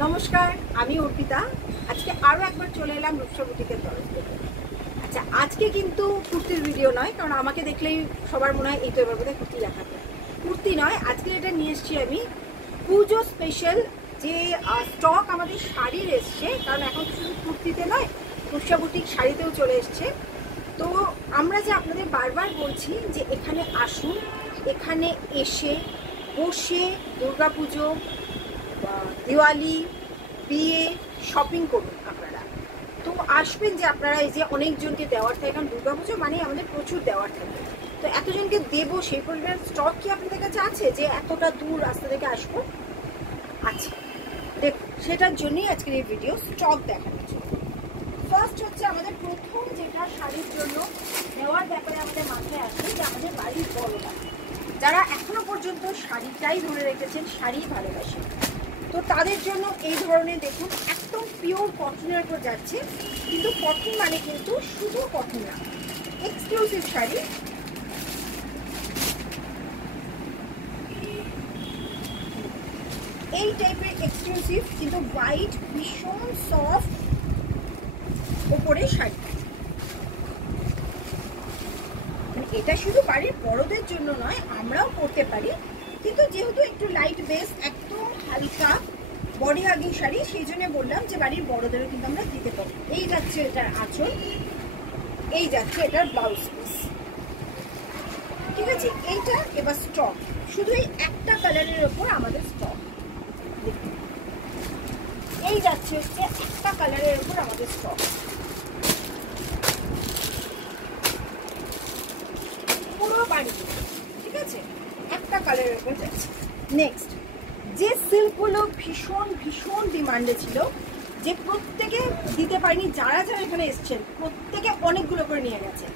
নমস্কার, আমি অর্পিতা। আজকে আরও একবার চলে এলাম রূপসা বুটিকের তরফ থেকে। আচ্ছা, আজকে কিন্তু কুর্তির ভিডিও নয়, কারণ আমাকে দেখলেই সবার মনে হয় এই তো এবার বোধহয় কুর্তি দেখাতে। কুর্তি নয়, আজকে এটা নিয়ে এসেছি আমি পুজো স্পেশাল যে স্টক আমাদের শাড়ির এসছে, কারণ এখন তো শুধু কুর্তিতে নয়, রূপসা বুটিক শাড়িতেও চলে এসছে। তো আমরা যে আপনাদের বারবার বলছি যে এখানে আসুন, এখানে এসে বসে দুর্গাপুজো, দিওয়ালি, বিয়ে শপিং করুন আপনারা। তো আসবেন যে আপনারা এই যে অনেকজনকে দেওয়ার থাকে, কারণ দুর্গাপুজো মানে আমাদের প্রচুর দেওয়ার থাকে। তো এতজনকে দেবো, সেই পরিমাণ স্টক কি আপনাদের কাছে আছে যে এতটা দূর রাস্তা থেকে আসবো? আছে, দেখুন সেটার জন্যই আজকের এই ভিডিও, স্টক দেখানোর জন্য। ফার্স্ট হচ্ছে আমাদের প্রথম যেটা শাড়ির জন্য নেওয়ার ব্যাপারে আমাদের মাথায় আসে যে আমাদের বাড়ির বড়রা যারা এখনো পর্যন্ত শাড়িটাই ধরে রেখেছেন, শাড়ি ভালোবাসেন, তো তাদের জন্য এই ধরনের দেখুন একদম পিওর কটনের উপর যাচ্ছে। কিন্তু কটন মানে কিন্তু শুধু কটন না, এক্সক্লুসিভ শাড়ি। এই টাইপের এক্সক্লুসিভ কিন্তু হোয়াইট ভীষণ সফট ওপরে শাড়ি। এটা শুধু বাড়ির বড়দের জন্য নয়, আমরাও পরতে পারি, কিন্তু যেহেতু একটু লাইট বেস, একদম হালকা বডি হাগিং শাড়ি, সেই জন্য বললাম যে বাড়ির বড়দেরও কিন্তু আমরা দিতে পারি। এই যাচ্ছে এটার আঁচল, এই যাচ্ছে এটার ব্লাউজ পিস, ঠিক আছে। এইটা এবার স্টক, শুধু এই একটা কালারের ওপর আমাদের স্টক। এই যাচ্ছে হচ্ছে একটা কালারের ওপর আমাদের স্টক, পুরো বাড়ি, ঠিক আছে, একটা কালারের ওপর যাচ্ছে। নেক্সট যে সিল্কগুলো ভীষণ ভীষণ ডিমান্ডে ছিল, যে প্রত্যেকে দিতে পারেনি, যারা যারা এখানে এসছেন প্রত্যেকে অনেকগুলো করে নিয়ে গেছে।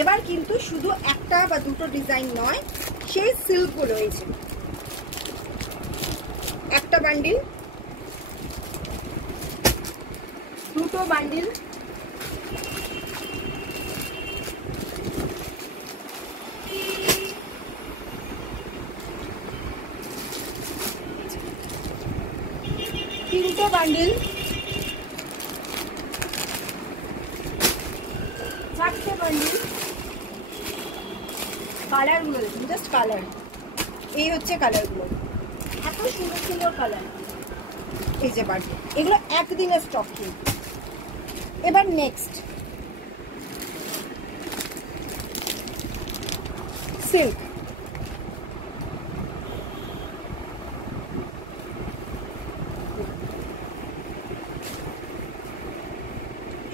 এবার কিন্তু শুধু একটা বা দুটো ডিজাইন নয়, সেই সিল্কগুলো হয়েছে একটা বান্ডিল, দুটো বান্ডিল, তিনটে বান্ডিল, চারটে বান্ডিল। কালারগুলো দেখুন, জাস্ট কালার, এই হচ্ছে কালারগুলো, এত সুন্দর সুন্দর কালার। এই যে বান্ডিল, এগুলো একদিনের স্টক কিন্তু। এবার নেক্সট সিল্ক,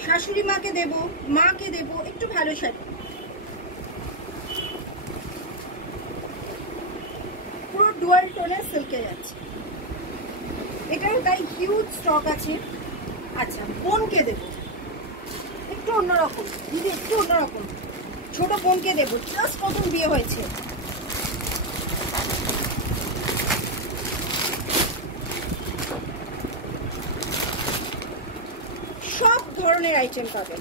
শাশুড়ি মাকে দেবো, মাকে দেবো, একটু ভালো শাড়ি, পুরো ডুয়াল টোনের সিল্কে যাচ্ছে। এটার তাই হিউজ স্টক আছে। আচ্ছা, বোনকে দেবো একটু অন্যরকম, দিদি একটু অন্যরকম, ছোট বোনকে দেবো, জাস্ট নতুন বিয়ে হয়েছে, সব ধরনের আইটেম পাবেন।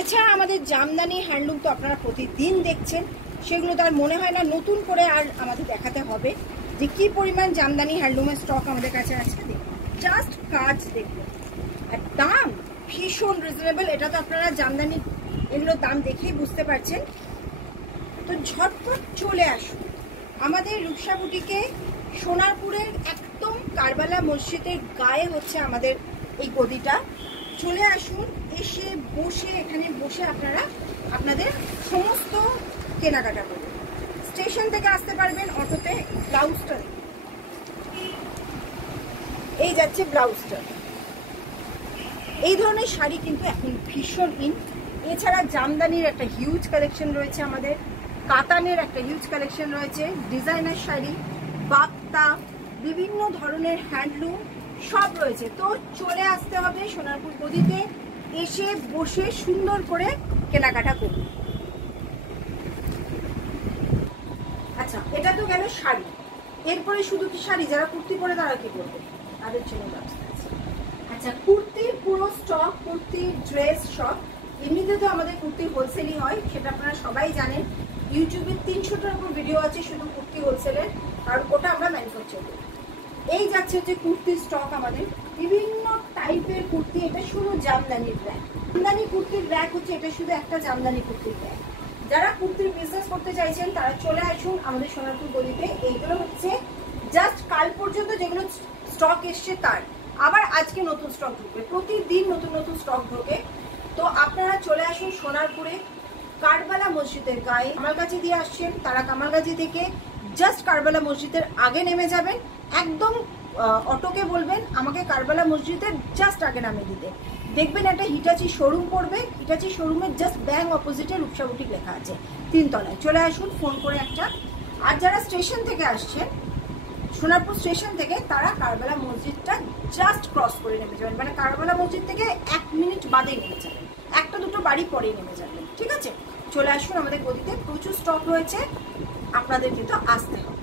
এছাড়া আমাদের জামদানি হ্যান্ডলুম তো আপনারা প্রতিদিন দেখছেন, সেগুলো তো আর মনে হয় না নতুন করে আর আমাদের দেখাতে হবে যে কি পরিমাণ জামদানি হ্যান্ডলুমের স্টক আমাদের কাছে আছে। জাস্ট কাজ দেখুন, আর দাম ভীষণ রিজনেবল। এটা তো আপনারা জামদানি এগুলোর দাম দেখেই বুঝতে পারছেন। তো ঝটপট চলে আসুন আমাদের রূপসা বুটিকে। সোনারপুরের একদম কারবালা মসজিদের গায়ে হচ্ছে আমাদের এই গদিটা। চলে আসুন, এসে বসে এখানে বসে আপনারা আপনাদের সমস্ত কেনাকাটা করুন। স্টেশন থেকে আসতে পারবেন অটোতে। ব্লাউজটা এই যাচ্ছে ব্লাউজটা। এই ধরনের শাড়ি কিন্তু এখন ভীষণ ইন। এছাড়া জামদানির একটা হিউজ কালেকশন রয়েছে আমাদের, কাতানের একটা হিউজ কালেকশন রয়েছে, ডিজাইনার শাড়ি, বাপ্তা, বিভিন্ন ধরনের হ্যান্ডলুম সব রয়েছে। তো চলে আসতে হবে সোনারপুর গদিতে, এসে বসে সুন্দর করে কেনাকাটা করুন। আচ্ছা, এটা তো গেল শাড়ি। এরপরে শুধু কি শাড়ি, যারা কুর্তি পরে তারা কি করবে, তাদের জন্য ব্যবস্থা আছে। আচ্ছা, কুর্তির পুরো স্টক, কুর্তির ড্রেস সব। এমনিতে তো আমাদের কুর্তির হোলসেলই হয়, সেটা আপনারা সবাই জানেন। ইউটিউবে 300টার উপর ভিডিও আছে শুধু কুর্তি হোলসেলের, আর ওটা আমরা ম্যানুফ্যাকচার করি। এই যাচ্ছে হচ্ছে কুর্তির স্টক আমাদের, বিভিন্ন টাইপের কুর্তি। এটা শুধু জামদানির র্যাক, জামদানি কুর্তির র্যাক হচ্ছে এটা, শুধু একটা জামদানি কুর্তির র্যাক। যারা কুর্তির বিজনেস করতে চাইছেন তারা চলে আসুন আমাদের সোনারপুর গলিতে। এইগুলো হচ্ছে জাস্ট কাল পর্যন্ত যেগুলো স্টক এসছে তার, আবার আজকে নতুন স্টক ঢুকবে, প্রতিদিন নতুন নতুন স্টক ঢোকে। তো আপনারা চলে আসুন সোনারপুরে কারবালা মসজিদের গায়ে। কামালগাছি দিয়ে আসছেন তারা কামালগাছি থেকে জাস্ট কারবালা মসজিদের আগে নেমে যাবেন, একদম অটোকে বলবেন আমাকে কারবালা মসজিদের জাস্ট আগে নামিয়ে দিতে। দেখবেন একটা হিটাচি শোরুম পড়বে, হিটাচি শোরুমের জাস্ট ব্যাংক অপোজিটে রূপসা বুটিক লেখা আছে, 3 তলায়। চলে আসুন ফোন করে একটা। আর যারা স্টেশন থেকে আসছেন, সোনারপুর স্টেশন থেকে, তারা কারবালা মসজিদটা জাস্ট ক্রস করে নেমে যাবেন, মানে কারবালা মসজিদ থেকে 1 মিনিট বাদে নেমে যাবেন, 1-2 বাড়ি পরেই নেমে যাবেন। ঠিক আছে, চলে আসুন আমাদের গদিতে, প্রচুর স্টক রয়েছে, আপনাদের কিন্তু আসতে হবে।